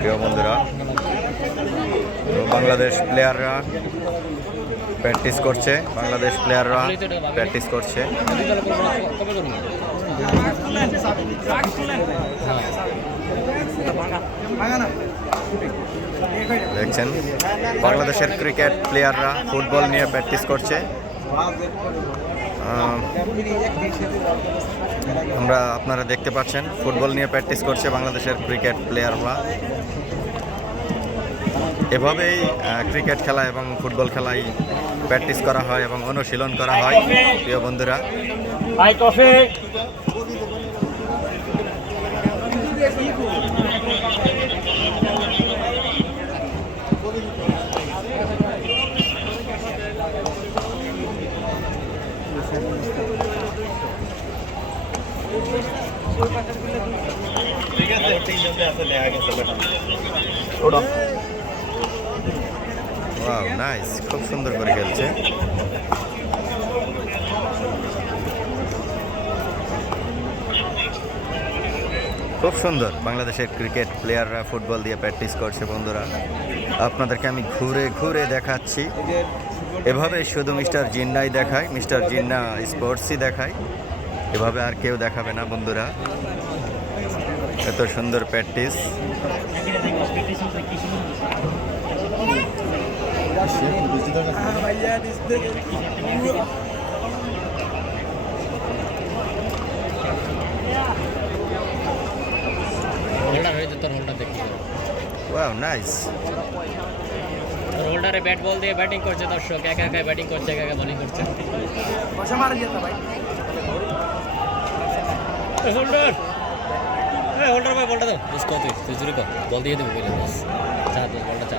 প্রিয় বন্ধুরা, বাংলাদেশ প্লেয়াররা প্র্যাকটিস করছে, দেখছেন বাংলাদেশের ক্রিকেট প্লেয়াররা ফুটবল নিয়ে প্র্যাকটিস করছে। আপনারা দেখতে পাচ্ছেন ফুটবল নিয়ে প্র্যাকটিস করছে বাংলাদেশের ক্রিকেট প্লেয়াররা। এভাবেই ক্রিকেট খেলা এবং ফুটবল খেলায় প্র্যাকটিস করা হয় এবং অনুশীলন করা হয়। প্রিয় বন্ধুরা, ওয়াও নাইস, খুব সুন্দর করে খেলছে। খুব সুন্দর বাংলাদেশের ক্রিকেট প্লেয়াররা ফুটবল দিয়ে প্র্যাকটিস করছে। বন্ধুরা, আপনাদেরকে আমি ঘুরে ঘুরে দেখাচ্ছি। এভাবে শুধু মিস্টার জিন্নাই দেখায়, মিস্টার জিন্না স্পোর্টসই দেখায়, এভাবে আর কেউ দেখাবে না। বন্ধুরা, এত সুন্দর প্র্যাকটিস। ওয়াও নাইস, হোল্ডারে ব্যাট বল দিয়ে ব্যাটিং করছে দর্শক, একা একা ব্যাটিং করছে, একা একা বোলিং করছে। হোল্ডার ভাই বলটা দাও, তুই জুড়ে কর, বল দিয়ে দেবো বলটা, চা বলটা চা।